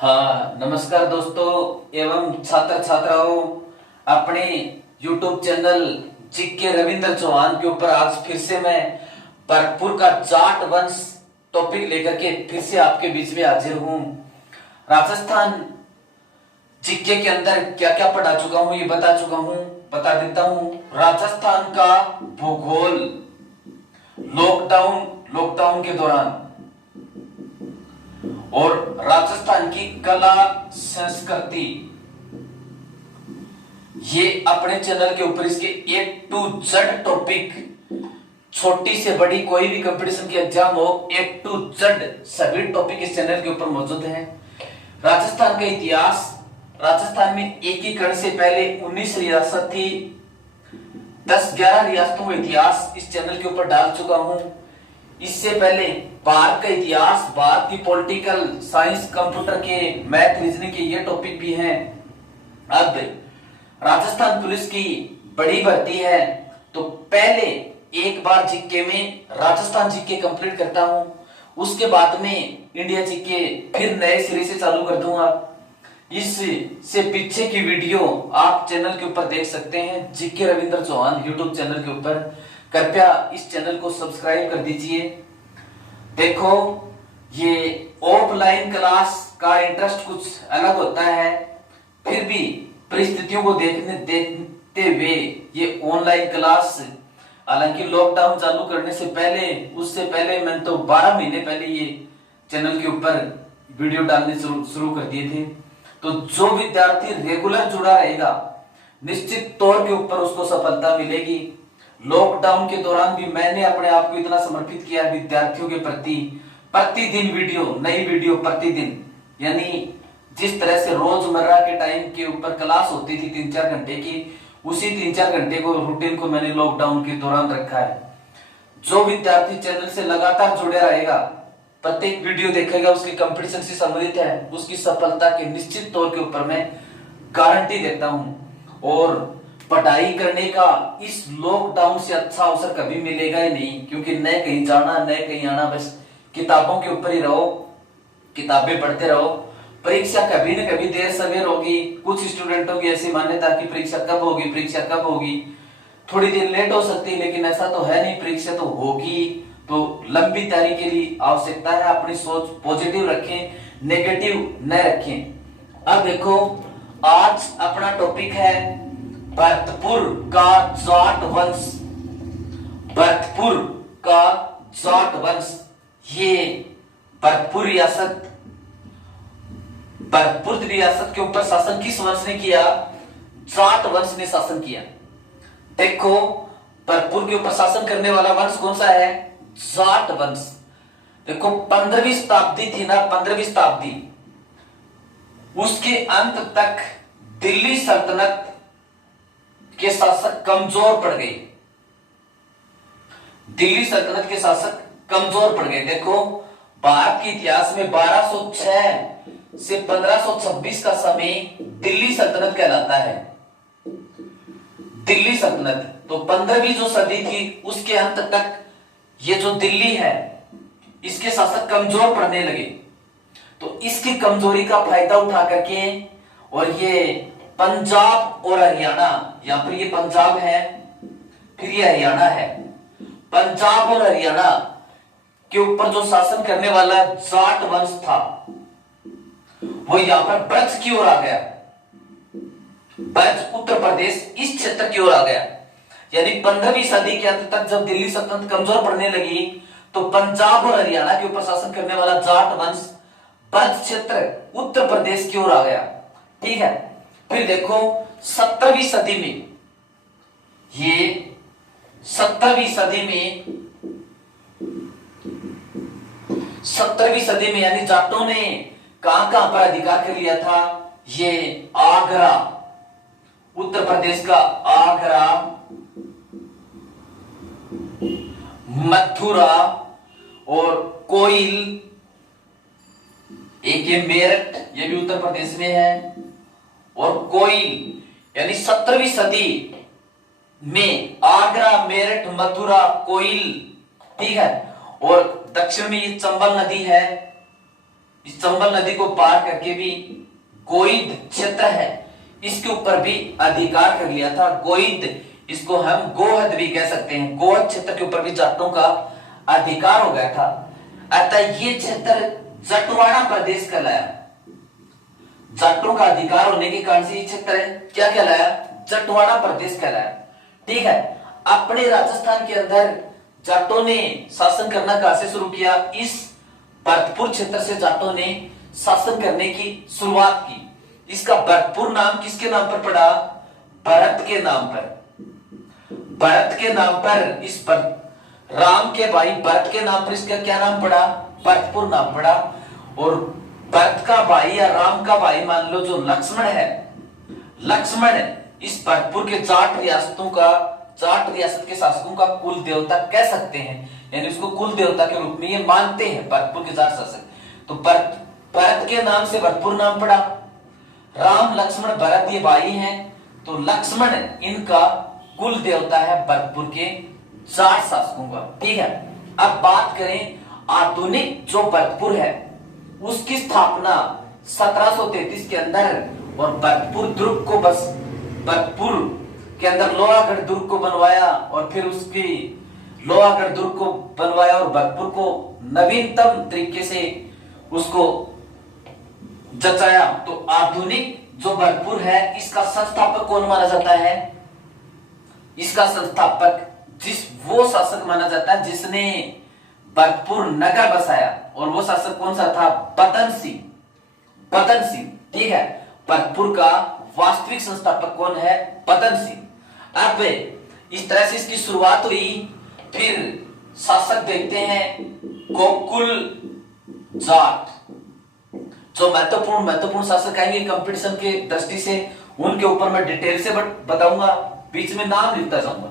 हाँ, नमस्कार दोस्तों एवं छात्र छात्राओं। अपने YouTube channel GK Ravindra Chauhan के ऊपर आज फिर से मैं भरतपुर का जाट वंश टॉपिक लेकर के फिर से आपके बीच में हाजिर हूँ। राजस्थान जीके के अंदर क्या क्या पढ़ा चुका हूँ ये बता देता हूँ। राजस्थान का भूगोल, लॉकडाउन के दौरान, और राजस्थान की कला संस्कृति, ये अपने चैनल के ऊपर इसके A to Z टॉपिक, छोटी से बड़ी कोई भी कंपटीशन की एग्जाम हो, A to Z सभी टॉपिक इस चैनल के ऊपर मौजूद हैं। राजस्थान का इतिहास, राजस्थान में एकीकरण से पहले 19 रियासत थी। 10-11 रियासतों का इतिहास इस चैनल के ऊपर डाल चुका हूं। इससे पहले भारत का इतिहास, भारत की पॉलिटिकल साइंस, कंप्यूटर के, मैथ, रीजनिंग के ये टॉपिक भी हैं। अब राजस्थान पुलिस की बड़ी भर्ती है, तो पहले एक बार जीके में राजस्थान जीके कंप्लीट करता हूं, उसके बाद में इंडिया जीके फिर नए सिरे से चालू कर दूंगा। इससे पीछे की वीडियो आप चैनल के ऊपर देख सकते हैं, GK Ravindra Chauhan YouTube channel के ऊपर। कृपया इस चैनल को सब्सक्राइब कर दीजिए। देखो, ये ऑफलाइन क्लास का इंटरेस्ट कुछ अलग होता है, फिर भी परिस्थितियों को देखते हुए ये ऑनलाइन क्लास, हालांकि लॉकडाउन चालू करने से पहले, उससे पहले मैंने तो 12 महीने पहले ये चैनल के ऊपर वीडियो डालने शुरू कर दिए थे। तो जो विद्यार्थी रेगुलर जुड़ा रहेगा, निश्चित तौर के ऊपर उसको सफलता मिलेगी। लॉकडाउन के दौरान भी मैंने अपने आप को इतना समर्पित किया विद्यार्थियों के प्रति। प्रतिदिन वीडियो, नई वीडियो प्रतिदिन, यानी जिस तरह से रोजमर्रा के टाइम के ऊपर क्लास होती थी 3-4 घंटे की, उसी 3-4 घंटे को रूटीन को मैंने लॉकडाउन के दौरान रखा है। जो विद्यार्थी चैनल से लगातार जुड़े रहेगा, प्रत्येक वीडियो देखेगा, उसकी कंपटीशन से संबंधित है, उसकी सफलता के निश्चित तौर के ऊपर मैं गारंटी देता हूं। और पढ़ाई करने का इस लॉकडाउन से अच्छा अवसर कभी मिलेगा ही नहीं, क्योंकि न कहीं जाना न कहीं आना, बस किताबों के ऊपर ही रहो, किताबें पढ़ते रहो। परीक्षा कभी न कभी देर सवेर होगी। कुछ स्टूडेंटों की ऐसी मान्यता कि परीक्षा कब होगी, थोड़ी देर लेट हो सकती है, लेकिन ऐसा तो है नहीं, परीक्षा तो होगी। तो लंबी तैयारी के लिए आवश्यकता है अपनी सोच पॉजिटिव रखें, नेगेटिव न रखें। अब देखो, आज अपना टॉपिक है भरतपुर का जाट वंश। भरतपुर का जाट वंश, ये भरतपुर रियासत के ऊपर शासन किस वंश ने किया? जाट वंश ने शासन किया। देखो, भरतपुर के ऊपर शासन करने वाला वंश कौन सा है? जाट वंश। देखो, 15वीं शताब्दी थी ना, 15वीं शताब्दी, उसके अंत तक दिल्ली सल्तनत के शासक कमजोर पड़ गए। दिल्ली सल्तनत के शासक कमजोर पड़ गए। देखो, भारत के इतिहास में 1206 से 1526 का समय दिल्ली सल्तनत कहलाता है। दिल्ली सल्तनत, तो 15वीं जो सदी थी उसके अंत तक ये जो दिल्ली है, इसके शासक कमजोर पड़ने लगे। तो इसकी कमजोरी का फायदा उठा करके, और ये पंजाब और हरियाणा, यहां पर ये पंजाब है, फिर ये हरियाणा है, पंजाब और हरियाणा के ऊपर जो शासन करने वाला जाट वंश था, वो यहां पर ब्रज की ओर आ गया। ब्रज, उत्तर प्रदेश, इस क्षेत्र की ओर आ गया। यानी 15वीं सदी के अंत तक जब दिल्ली सल्तनत कमजोर पड़ने लगी, तो पंजाब और हरियाणा के ऊपर शासन करने वाला जाट वंश ब्रज क्षेत्र, उत्तर प्रदेश की ओर आ गया। ठीक है। फिर देखो, 17वीं सदी में, ये 17वीं सदी में यानी जाटों ने कहां कहां पर अधिकार कर लिया था? ये आगरा, उत्तर प्रदेश का आगरा, मथुरा और कोइल, एक ये मेरठ, ये भी उत्तर प्रदेश में है, और कोइल, यानी 17वीं सदी में आगरा, मेरठ, मथुरा, कोइल। ठीक है। और दक्षिण में ये चंबल नदी है, इस चंबल नदी को पार करके भी गोइद क्षेत्र है, इसके ऊपर भी अधिकार कर लिया था। गोइद, इसको हम गोहद भी कह सकते हैं, गोहद क्षेत्र के ऊपर भी जाटों का अधिकार हो गया था। अतः ये क्षेत्र जटवाड़ा प्रदेश कहलाया। जाटों का अधिकार होने के कारण से ये क्षेत्र क्या कहलाया? जटवाड़ा प्रदेश कहलाया। ठीक है। अपने राजस्थान के अंदर जाटों ने शासन करना कहां से शुरू किया? इस भरतपुर क्षेत्र से जाटों ने शासन करने की शुरुआत की। इसका भरतपुर नाम किसके नाम पर पड़ा? भरत के नाम पर। भरत के नाम पर, इस पर राम के भाई भरत के नाम पर इसका क्या नाम पड़ा? भरतपुर नाम पड़ा। और भरत का भाई या राम का भाई मान लो जो लक्ष्मण है, लक्ष्मण इस भरतपुर के जाट रियासतों का, जाट रियासत के शासकों का कुल देवता कह सकते हैं, यानी उसको कुल देवता के रूप में ये मानते हैं भरतपुर के जाट शासक। तो भरत के नाम से भरतपुर नाम पड़ा। राम लक्ष्मण भरत ये भाई हैं, तो लक्ष्मण इनका कुल देवता है भरतपुर के जाट शासकों का। ठीक है। अब बात करें आधुनिक जो भरतपुर है उसकी स्थापना 1733 के अंदर, और भरतपुर दुर्ग को बस भरतपुर के अंदर लोहागढ़ दुर्ग को बनवाया, और फिर उसकी लोहागढ़ दुर्ग को बनवाया और भरतपुर को नवीनतम तरीके से उसको जचाया। तो आधुनिक जो भरतपुर है इसका संस्थापक कौन माना जाता है? इसका संस्थापक वो शासक माना जाता है जिसने भरतपुर नगर बसाया, और वो शासक कौन सा था? पदन सिंह। पदन सिंह। ठीक है। भरतपुर का वास्तविक संस्थापक कौन है? पदन सिंह। अब इस तरह से इसकी शुरुआत हुई। फिर शासक देखते हैं गोकुल जाट, जो महत्वपूर्ण शासक आएंगे कंपटीशन के दृष्टि से, उनके ऊपर मैं डिटेल से बताऊंगा, बीच में नाम लिखता जाऊंगा।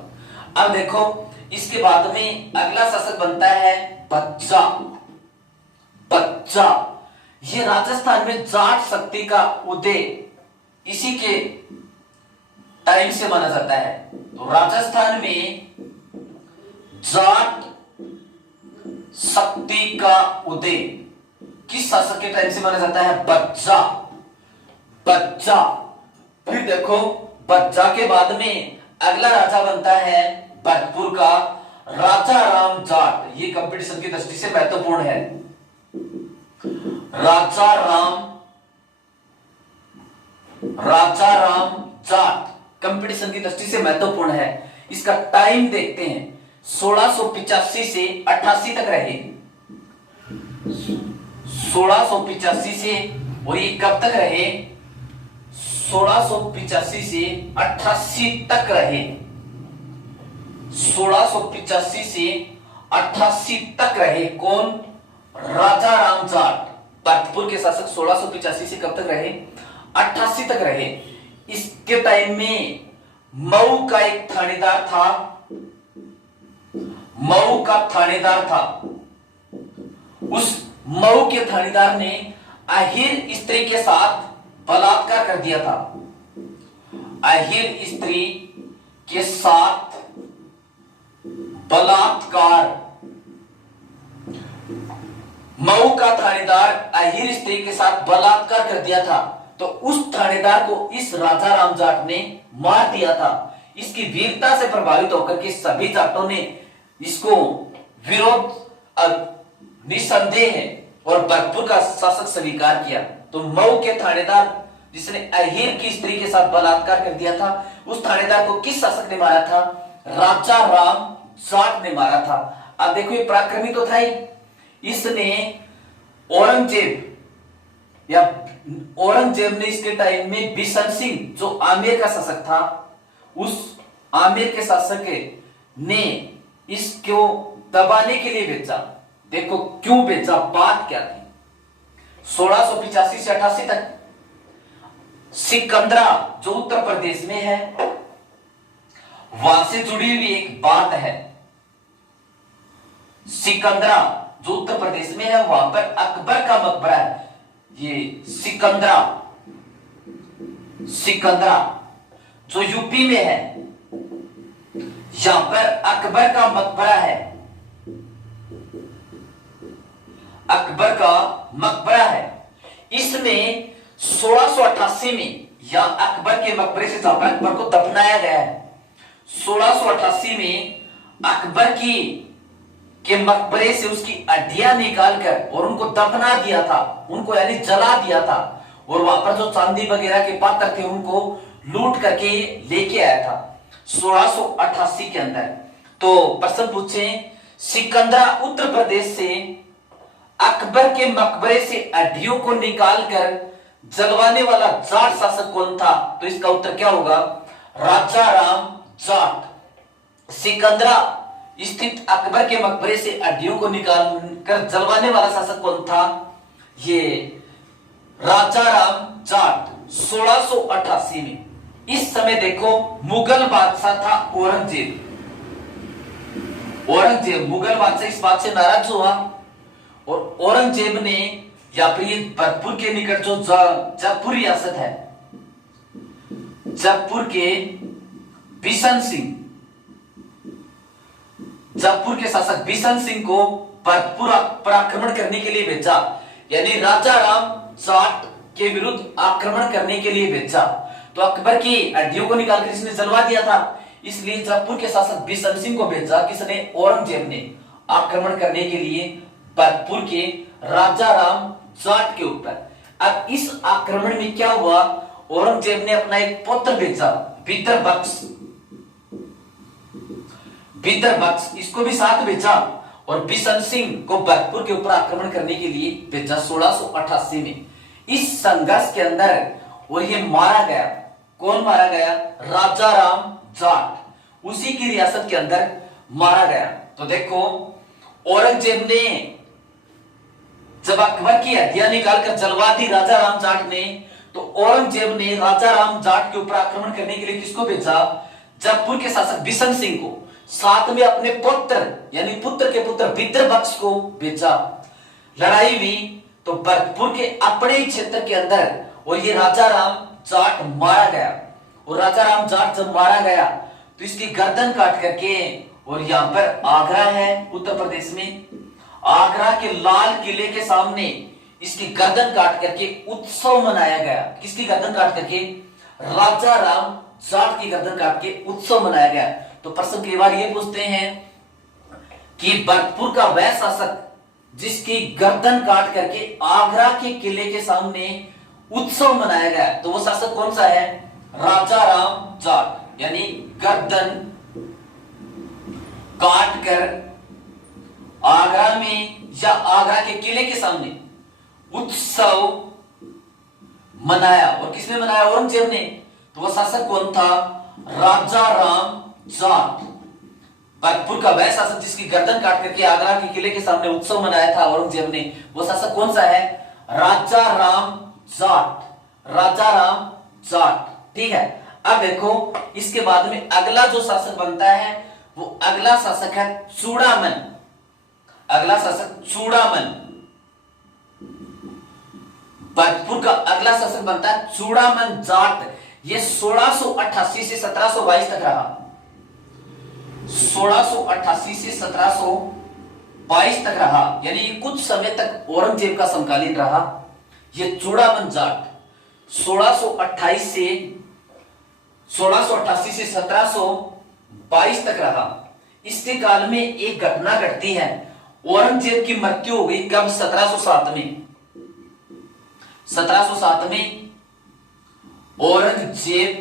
अब देखो इसके बाद में अगला शासक बनता है बच्चा। बच्चा ये राजस्थान में जाट शक्ति का उदय इसी के टाइम से माना जाता है। तो राजस्थान में जाट शक्ति का उदय किस शासक के टाइम से माना जाता है? बच्चा। बच्चा। फिर देखो बच्चा के बाद में अगला राजा बनता है भरतपुर का राजा राम जाट। ये कंपटीशन की दृष्टि से महत्वपूर्ण है। राजा राम जाट कंपटीशन की दृष्टि से महत्वपूर्ण है। इसका टाइम देखते हैं, 1685 से 88 तक रहे। 1685 से, और ये कब तक रहे? 1685 से 88 तक रहे। 1685 से 88 तक रहे। कौन? राजा राम जाट। भरतपुर के शासक 1685 से कब तक रहे? 88 तक रहे। इसके टाइम में मऊ का एक थानेदार था। मऊ का थानेदार था। उस मऊ के थानेदार ने अहिर स्त्री के साथ बलात्कार कर दिया था। अहिर स्त्री के साथ बलात्कार। मऊ का थानेदार अहिर स्त्री के साथ बलात्कार कर दिया था। तो उस थानेदार को इस राजा राम जाट ने मार दिया था। इसकी वीरता से प्रभावित होकर के सभी जाटों ने इसको विरोध निसंदेह है और भरतपुर का शासक स्वीकार किया। तो मऊ के थानेदार जिसने अहिर की स्त्री के साथ बलात्कार कर दिया था, उस थानेदार को किस शासक ने मारा था? राजा राम जाट ने मारा था। अब देखो ये पराक्रमी तो था ही। इसने औरंगजेब ने इसके टाइम में बिशन सिंह जो आमेर का शासक था, उस आमेर के शासक ने इसको दबाने के लिए भेजा। देखो क्यों भेजा, बात क्या थी? 1685 से 88 तक सिकंदरा जो उत्तर प्रदेश में है, वहां से जुड़ी हुई एक बात है। सिकंदरा जो उत्तर प्रदेश में है, वहां पर अकबर का मकबरा है। ये सिकंदरा जो यूपी में है, यहां पर अकबर का मकबरा है। अकबर का मकबरा है। इसमें 1688 में या अकबर के मकबरे से जहां पर अकबर को दफनाया गया है, 1688 में अकबर की के मकबरे से उसकी हड्डियां निकालकर और उनको दफना दिया था, उनको यानी जला दिया था, और वहां पर जो चांदी वगैरह के पात्र थे उनको लूट करके लेके आया था 1688 के अंदर। तो प्रश्न पूछे, सिकंदरा उत्तर प्रदेश से अकबर के मकबरे से हड्डियों को निकालकर जलवाने वाला जाट शासक कौन था? तो इसका उत्तर क्या होगा? राजा राम जाट। सिकंदरा स्थित अकबर के मकबरे से हड्डियों को निकालकर जलवाने वाला शासक कौन था? ये राजा राम जाट 1688 में। इस समय देखो मुगल बादशाह था औरंगजेब। औरंगजेब मुगल बादशाह इस बात से नाराज हुआ और औरंगजेब ने या फिर ये भरतपुर के निकट जो जयपुर रियासत है, जयपुर के बिशन सिंह, जयपुर के शासक बिशन सिंह को भरतपुर पर आक्रमण करने के लिए भेजा, यानी राजा राम जाट के विरुद्ध आक्रमण करने के लिए भेजा। तो अकबर की हड्डियों को निकालकर इसने जलवा दिया था, इसलिए जयपुर के शासक बिशन सिंह को भेजा, किसने? औरंगजेब ने, आक्रमण करने के लिए भरतपुर के राजा राम जाट के ऊपर। अब इस आक्रमण में क्या हुआ? औरंगजेब ने अपना एक पुत्र भेजा बिदरबक्श, बिदरबक्श इसको भी साथ भेजा और बिशन सिंह को भरतपुर के ऊपर आक्रमण करने के लिए भेजा 1688 में। इस संघर्ष के अंदर और ये मारा गया। कौन मारा गया? राजा राम जाट, उसी की रियासत के अंदर मारा गया। तो देखो औरंगजेब ने जब अकबर की हड्डियां निकालकर जलवा दी राजा राम जाट ने, तो औरंगजेब ने राजा राम जाट के ऊपर आक्रमण करने के लिए किसको भेजा? जयपुर के शासक बिशन सिंह को, साथ में अपने पुत्र यानी पुत्र के पुत्र बिदरबक्श को भेजा। लड़ाई हुई तो भरतपुर के अपने ही क्षेत्र के अंदर और ये राजा राम जाट मारा गया। और राजा राम जाट जब मारा गया तो इसकी गर्दन काट करके, और यहां पर आगरा है उत्तर प्रदेश में, आगरा के लाल किले के सामने इसकी गर्दन काट करके उत्सव मनाया गया। किसकी गर्दन काट करके? राजा राम जाट की गर्दन काट के उत्सव मनाया गया। तो प्रश्न कई बार ये पूछते हैं कि भरतपुर का वह शासक जिसकी गर्दन काट करके आगरा के किले के सामने उत्सव मनाया गया, तो वो शासक कौन सा है? राजा राम जाट, यानी गर्दन काट कर आगरा में या आगरा के किले के सामने उत्सव मनाया। और किसने मनाया? औरंगजेब ने। तो वह शासक कौन था? राजा राम जाट। भरतपुर का वह शासक जिसकी गर्दन काट करके आगरा के किले के सामने उत्सव मनाया था औरंगजेब ने, वो शासक कौन सा है? राजा राम जाट। राजा राम जाट, ठीक है। अब देखो इसके बाद में अगला जो शासक बनता है वो अगला शासक है चूड़ामन। अगला शासक चूड़ामन। भरतपुर का अगला शासक बनता है चूड़ामन जाट। ये 1688 से 1722 तक रहा। 1688 से 1722 तक रहा, यानी कुछ समय तक औरंगजेब का समकालीन रहा। ये चूड़ामन जाट 1688 से 1722 तक रहा। इसके काल में एक घटना घटती है, औरंगजेब की मृत्यु हो गई। कब? 1707 में। 1707 में औरंगजेब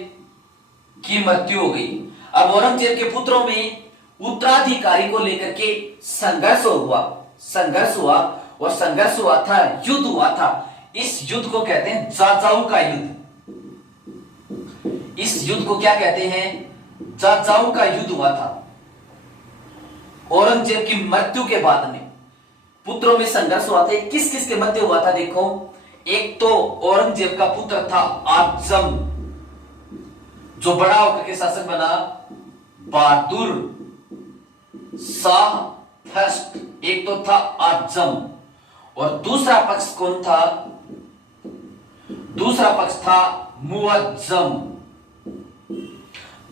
की मृत्यु हो गई। अब औरंगजेब के पुत्रों में उत्तराधिकारी को लेकर के संघर्ष हुआ और संघर्ष हुआ था, युद्ध हुआ था। इस युद्ध को कहते हैं जाजाऊ का युद्ध। इस युद्ध को क्या कहते हैं? जाजाऊ का युद्ध हुआ था। औरंगजेब की मृत्यु के बाद में पुत्रों में संघर्ष हुआ था। किस किस के मध्य हुआ था? देखो, एक तो औरंगजेब का पुत्र था आजम, जो बड़ा होकर के शासक बना, बहादुर शाह फर्स्ट। एक तो था आजम और दूसरा पक्ष कौन था? दूसरा पक्ष था मुअज्जम।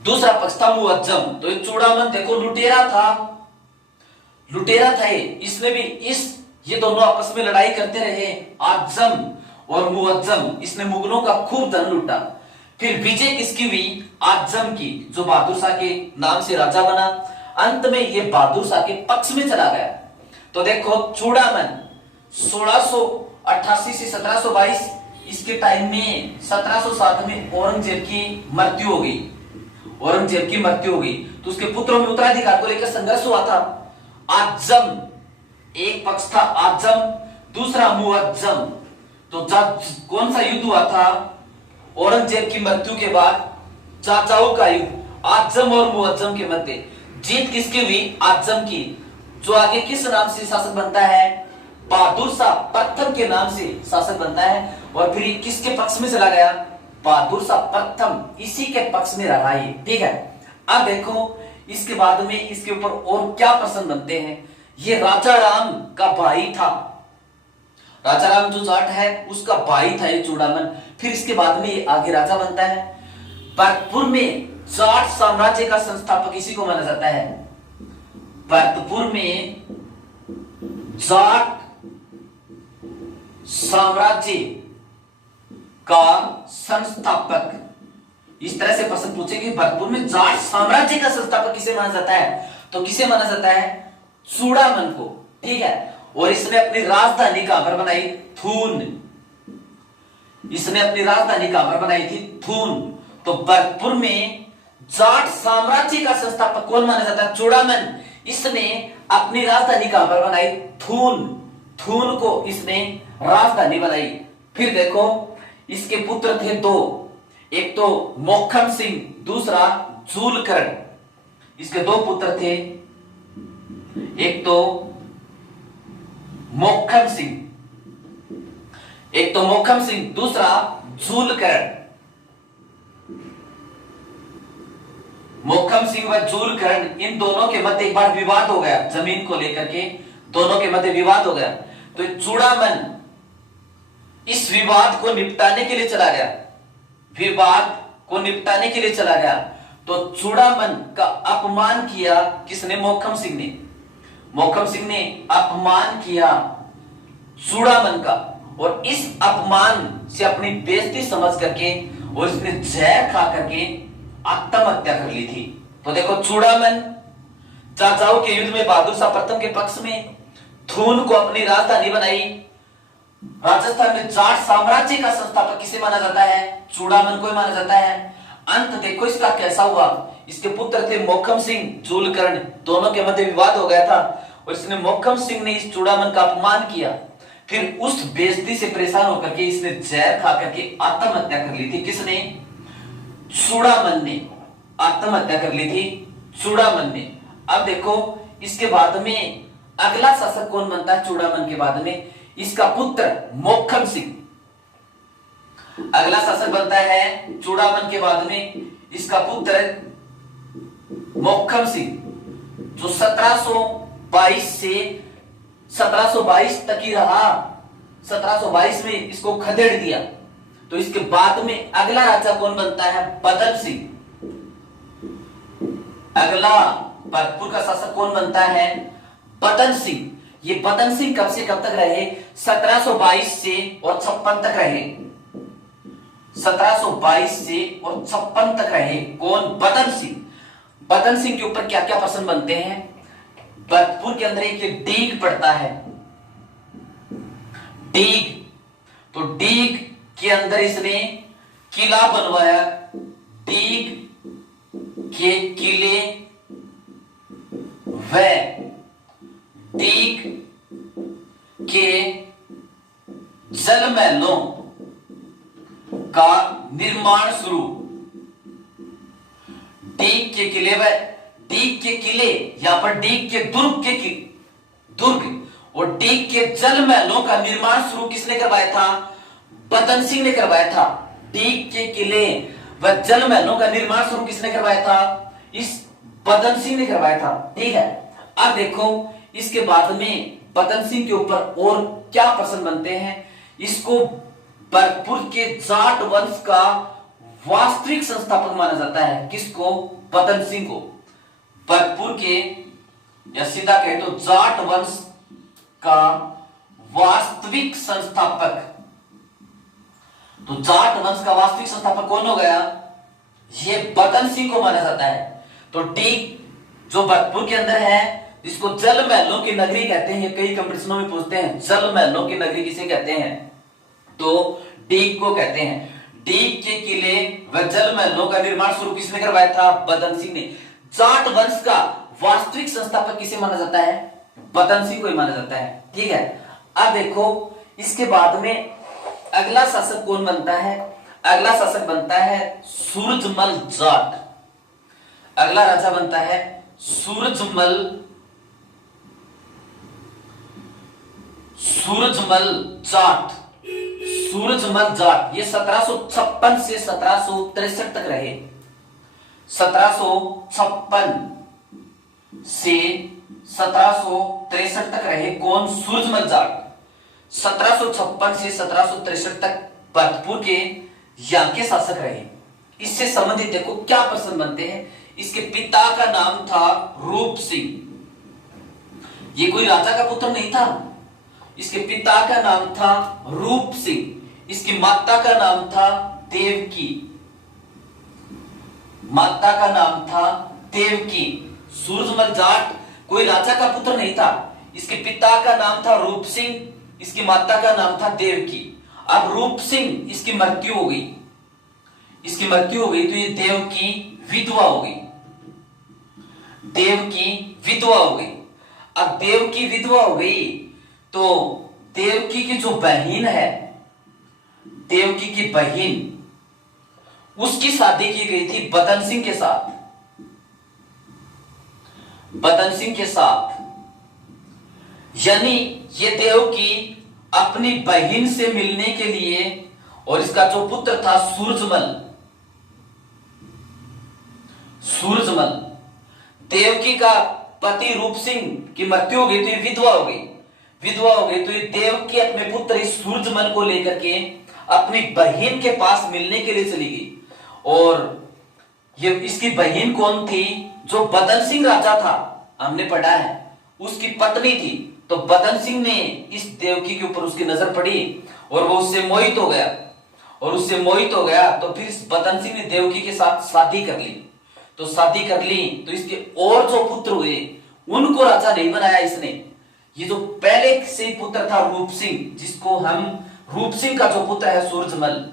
दूसरा पक्ष था मुअज्जम। तो ये चूड़ामन देखो लुटेरा था, लुटेरा था ये। इसमें भी ये दोनों आपस में लड़ाई करते रहे, आजम और मुअज्जम, इसने मुगलों का खूब धन लूटा। फिर विजय किसकी हुई? आजम की, जो बहादुर शाह के नाम से राजा बना। अंत में ये बहादुर शाह के पक्ष में चला गया। तो देखो चूड़ामन 1688 से 1722, इसके टाइम में 1707 में औरंगजेब की मृत्यु हो गई। औरंगजेब की मृत्यु हो गई तो उसके पुत्रों में उत्तराधिकार को लेकर संघर्ष हुआ था। आजम, एक पक्ष था आजम, दूसरा मुअज्जम। तो कौन सा युद्ध हुआ था? औरंगजेब की मृत्यु के बाद चाचाओं का युद्ध, आजम और मुअज्जम के मध्य। जीत किसकी हुई? आजम की, जो आगे किस नाम से शासक बनता है? बहादुर शाह प्रथम के नाम से शासक बनता है। और फिर किसके पक्ष में चला गया? बहादुर शाह प्रथम, इसी के पक्ष में रहा ये। ठीक है, अब देखो इसके बाद में इसके ऊपर और क्या प्रश्न बनते हैं। ये राजा राम का भाई था, राजा राम जो जाट है उसका भाई था ये चूड़ामन। फिर इसके बाद में ये आगे राजा बनता है। भरतपुर में जाट साम्राज्य का संस्थापक इसी को माना जाता है। भरतपुर में जाट साम्राज्य का संस्थापक, इस तरह से प्रश्न पूछेंगे भरतपुर में जाट साम्राज्य का संस्थापक किसे माना जाता है? तो किसे माना जाता है? चूड़ामन को। ठीक है, और इसने अपनी राजधानी कहां पर बनाई? थून। इसने अपनी राजधानी कहां पर बनाई थी? थून। तो भरतपुर में जाट साम्राज्य का संस्थापक कौन माना जाता है? चूड़ामन। इसने अपनी राजधानी कहां पर बनाई? थून। थून को इसने राजधानी बनाई। फिर देखो इसके पुत्र थे दो, एक तो मोखम सिंह, दूसरा जूलकरण। इसके दो पुत्र थे, एक तो मोखम सिंह, दूसरा जूलकरण। मोखम सिंह व जूलकरण, इन दोनों के मध्य एक बार विवाद हो गया, जमीन को लेकर के दोनों के मध्य विवाद हो गया। तो चूड़ामन इस विवाद को निपटाने के लिए चला गया, विवाद को निपटाने के लिए चला गया। तो चूड़ामन का अपमान किया किसने? मोखम सिंह ने। मोखम सिंह ने अपमान किया चूड़ामन का, और इस अपमान से अपनी बेइज्जती समझ करके और इसने जहर खा करके आत्महत्या कर ली थी। तो देखो चूड़ामन चाचाओं के युद्ध में बहादुर शाह प्रथम के पक्ष में, थून को अपनी राजधानी बनाई। राजस्थान में जाट साम्राज्य का संस्थापक किसे माना जाता है? चूड़ामन को ही माना जाता है। अंत देखो इसका कैसा हुआ। इसके पुत्र थे मोखम सिंह, जूलकरण, दोनों के मध्य विवाद हो गया था और इसने मोखम सिंह ने इस चूड़ामन का अपमान किया। फिर उस बेइज्जती से परेशान होकर के इसने जहर खा करके आत्महत्या कर ली थी। किसने? चूड़ामन ने आत्महत्या कर ली थी, चूड़ामन ने। अब देखो इसके बाद में अगला शासक कौन बनता है? चूड़ामन के बाद में इसका पुत्र मोखम सिंह अगला शासक बनता है। चूड़ामन के बाद में इसका पुत्र मोखम सिंह, जो 1722 से 1722 तक ही रहा। 1722 में इसको खदेड़ दिया। तो इसके बाद में अगला राजा कौन बनता है? बदन सिंह। अगला भरतपुर का शासक कौन बनता है? बदन सिंह। ये बदन सिंह कब से कब तक रहे? 1722 से और 56 तक रहे। 1722 से और 56 तक रहे। कौन? बदन सिंह। बदन सिंह के ऊपर क्या क्या प्रश्न बनते हैं? भरतपुर के अंदर एक डीग पड़ता है, डीग। तो डीग के अंदर इसने किला बनवाया। डीग के किले व डीग के जल महलों का निर्माण शुरू। डीग के किले व डीग के किले, यहां पर डीग के दुर्ग और डीग के जल महलों का निर्माण शुरू किसने करवाया था? बदन सिंह ने करवाया था। डीग के किले व जल महलों का निर्माण शुरू किसने करवाया था? इस बदन सिंह ने करवाया था। ठीक है, अब देखो इसके बाद में बदन सिंह के ऊपर और क्या प्रश्न बनते हैं। इसको भरतपुर के जाट वंश का वास्तविक संस्थापक माना जाता है। किसको? बदन सिंह को। भरतपुर के, या सीधा कहे तो जाट वंश का वास्तविक संस्थापक तो जाट वंश का वास्तविक संस्थापक कौन हो गया? ये बदन सिंह को माना जाता है। तो डी जो भरतपुर के अंदर है, जिसको जल महलों की नगरी कहते हैं, कई कंपटीशनों में पूछते हैं जल महलों की नगरी किसे कहते हैं, तो डीग को कहते हैं। डीग के किले व जल महलों का निर्माण शुरू किसने करवाया था? बदन सिंह ने। जाट वंश का वास्तविक संस्थापक किसे माना जाता है? बदन सिंह को ही माना जाता है। ठीक है, अब देखो इसके बाद में अगला शासक कौन बनता है? अगला शासक बनता है सूरजमल जाट। अगला राजा बनता है सूरजमल जाट। सूरजमल जाट ये 1756 से 1763 तक रहे। 1756 से 1763 तक रहे कौन? सूरजमल जाट। 1756 से 1763 तक भरतपुर के यहाँ के शासक रहे। इससे संबंधित देखो क्या प्रश्न बनते हैं। इसके पिता का नाम था रूप सिंह। ये कोई राजा का पुत्र नहीं था। इसके पिता का नाम था रूप सिंह। इसकी माता का नाम था देवकी। माता का नाम था देवकी। सूरजमल जाट कोई राजा का पुत्र नहीं था। इसके पिता का नाम था रूप सिंह, इसकी माता का नाम था देवकी। अब रूप सिंह इसकी मृत्यु हो गई, इसकी मृत्यु हो गई तो ये देवकी विधवा हो गई। देवकी विधवा हो गई। अब देवकी विधवा हो गई तो देवकी की जो बहन है, देवकी की बहन, उसकी शादी की गई थी बदन सिंह के साथ। बदन सिंह के साथ यानी ये देवकी अपनी बहन से मिलने के लिए, और इसका जो पुत्र था सूरजमल, देवकी का पति रूप सिंह की मृत्यु हो गई तो ये विधवा हो गई। विधवा हो गई तो ये देवकी अपने पुत्र इस सूरजमल को लेकर के अपनी बहन के पास मिलने के लिए चली गई। और ये इसकी बहन कौन थी? जो बदन सिंह राजा था, हमने पढ़ा है, उसकी पत्नी थी। तो बदन सिंह ने इस देवकी के ऊपर उसकी नजर पड़ी और वो उससे मोहित हो गया। और उससे मोहित हो गया तो फिर इस बदन सिंह ने देवकी के साथ शादी कर ली। तो शादी कर ली तो इसके और जो पुत्र हुए उनको राजा नहीं बनाया इसने। ये जो पहले से पुत्र था रूप सिंह, जिसको हम रूप सिंह का जो पुत्र है सूरजमल,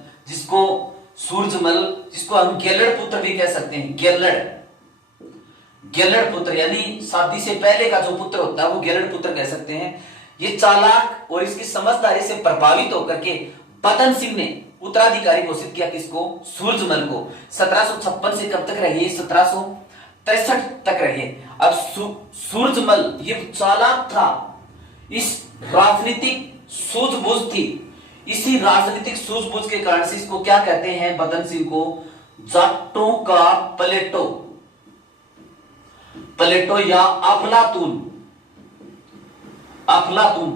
जिसको हम गेलड़ पुत्र भी कह सकते हैं। गेलड़ पुत्र यानी शादी से पहले का जो पुत्र होता है वो गेलड़ पुत्र कह सकते हैं। ये चालाक और इसकी समझदारी से प्रभावित होकर के बदन सिंह ने उत्तराधिकारी घोषित किया किसको? सूरजमल को। 1756 से कब तक रहे? 1763 तक रहे। अब सूरजमल ये चालाक था, इस राजनीतिक सूझबूझ थी, इसी राजनीतिक सूझबूझ के कारण से इसको क्या कहते हैं? बदन सिंह को जाटों का प्लेटो या अफलातून।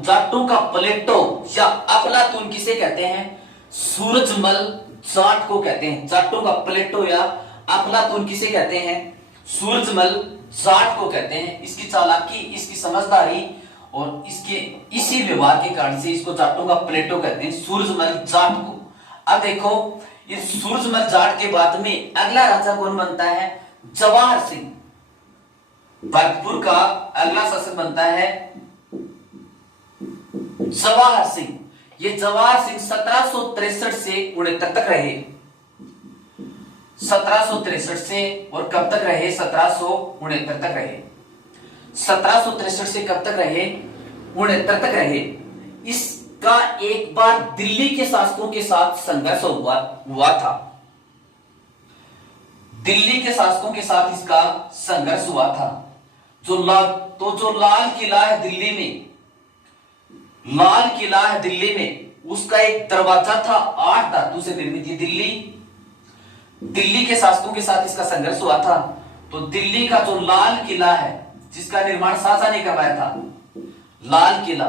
जाटों का प्लेटो या अफलातून किसे कहते हैं? सूरजमल जाट को कहते हैं। जाटों का प्लेटो या अफलातून किसे कहते हैं? सूरजमल जाट को कहते हैं। इसकी चालाकी, इसकी समझदारी और इसके इसी व्यवहार के कारण से इसको जाटों का प्लेटो कहते हैं, सूरजमल जाट को। अब देखो इस सूरजमल जाट के बाद में अगला राजा कौन बनता है? जवाहर सिंह। भरतपुर का अगला शासक बनता है जवाहर सिंह। ये जवाहर सिंह 1763 से 69 तक रहे। 1763 से और कब तक रहे? 1769 तक रहे। 1763 से कब तक रहे? 69 तक रहे। इसका एक बार दिल्ली के शासकों के साथ संघर्ष हुआ था। दिल्ली के शासकों के साथ इसका संघर्ष हुआ था। जो लाल किला है दिल्ली में, लाल किला है दिल्ली में, उसका एक दरवाजा था 8 धातु से निर्मित। दिल्ली के शासकों के साथ इसका संघर्ष हुआ था। तो दिल्ली का जो लाल किला है, जिसका निर्माण शाहजहां ने करवाया था, लाल किला,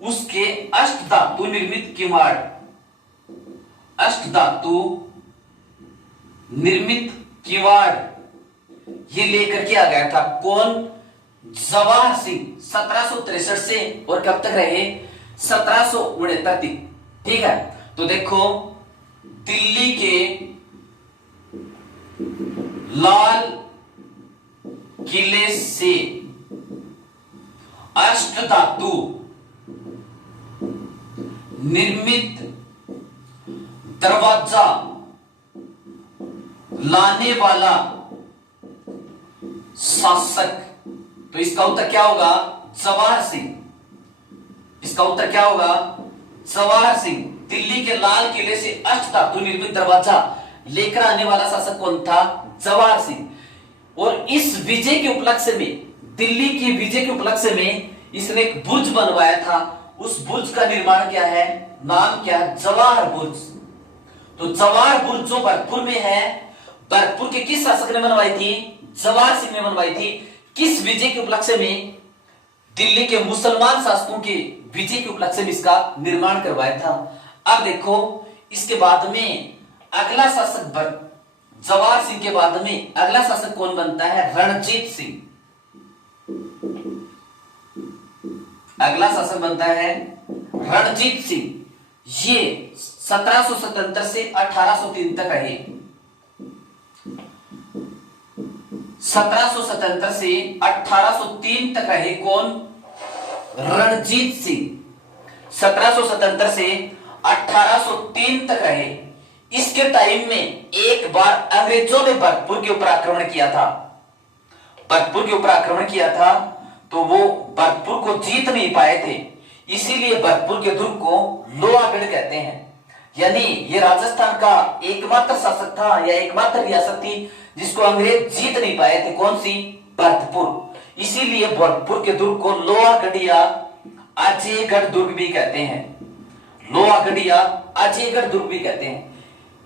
उसके अष्ट धातु निर्मित किवाड़, अष्ट धातु निर्मित किवाड़ ये लेकर के आ गया था कौन? जवाहर सिंह। 1763 से और कब तक रहे? 1769 तक। ठीक है, तो देखो दिल्ली के लाल किले से अष्टधातु निर्मित दरवाजा लाने वाला शासक। तो इसका उत्तर क्या होगा? जवाहर सिंह। इसका उत्तर क्या होगा? जवाहर सिंह। दिल्ली के लाल किले से अष्टधातु निर्मित दरवाजा लेकर आने वाला शासक कौन था? जवाहर सिंह। और इस विजय के उपलक्ष्य में, दिल्ली की विजय के उपलक्ष्य में इसने एक बुर्ज बनवाया था। उस बुर्ज का निर्माण क्या है? नाम क्या है? जवाहर बुर्ज। तो जवाहर बुर्ज जो भरतपुर में है, भरतपुर के किस शासक ने बनवाई थी? जवाहर सिंह ने बनवाई थी। किस विजय के उपलक्ष्य में? दिल्ली के मुसलमान शासकों के विजय के उपलक्ष्य में इसका निर्माण करवाया था। अब देखो, इसके बाद में अगला शासक जवाहर सिंह के बाद में अगला शासक कौन बनता है? रणजीत सिंह। अगला शासक बनता है रणजीत सिंह। ये 1777 से 1803 तक रहे। 1777 से 1803 तक रहे। कौन? रणजीत सिंह। 1777 से 1803 तक रहे। इसके टाइम में एक बार अंग्रेजों ने भरतपुर के ऊपर आक्रमण किया था। भरतपुर के ऊपर आक्रमण किया था, तो वो भरतपुर को जीत नहीं पाए थे। इसीलिए भरतपुर के दुर्ग को लोहागढ़ कहते हैं। यानी ये राजस्थान का एकमात्र शासक था या एकमात्र रियासत थी जिसको अंग्रेज जीत नहीं पाए थे। कौन सी? भरतपुर। इसीलिए भरतपुर के दुर्ग को लोहागढ़ या अजयगढ़ दुर्ग भी कहते हैं। लोहागढ़ या अजयगढ़ दुर्ग भी कहते हैं।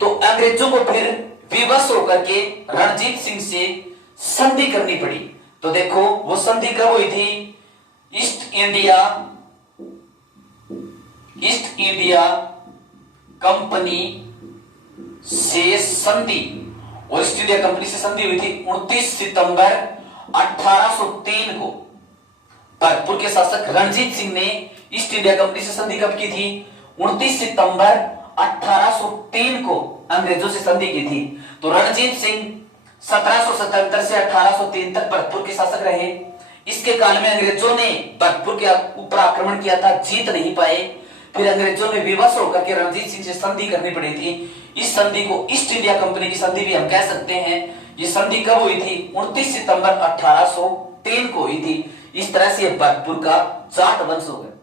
तो अंग्रेजों को फिर विवश होकर के रणजीत सिंह से संधि करनी पड़ी। तो देखो, वो संधि कब हुई थी? ईस्ट इंडिया कंपनी से संधि। और ईस्ट इंडिया कंपनी से संधि हुई थी 29 सितंबर 1803 को। भरतपुर के शासक रणजीत सिंह ने ईस्ट इंडिया कंपनी से संधि कब की थी? 29 सितंबर 1803 को अंग्रेजों से संधि की थी। तो रणजीत सिंह 1777 से 1803 तक भरतपुर के शासक रहे। इसके काल में अंग्रेजों ने भरतपुर के ऊपर आक्रमण किया था, जीत नहीं पाए। फिर अंग्रेजों ने विवश होकर के रणजीत सिंह से संधि करनी पड़ी थी। इस संधि को ईस्ट इंडिया कंपनी की संधि भी हम कह सकते हैं। ये संधि कब हुई थी? 29 सितंबर 1803 को हुई थी। इस तरह से भरतपुर का जाट वंश हो गया।